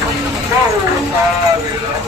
Oh,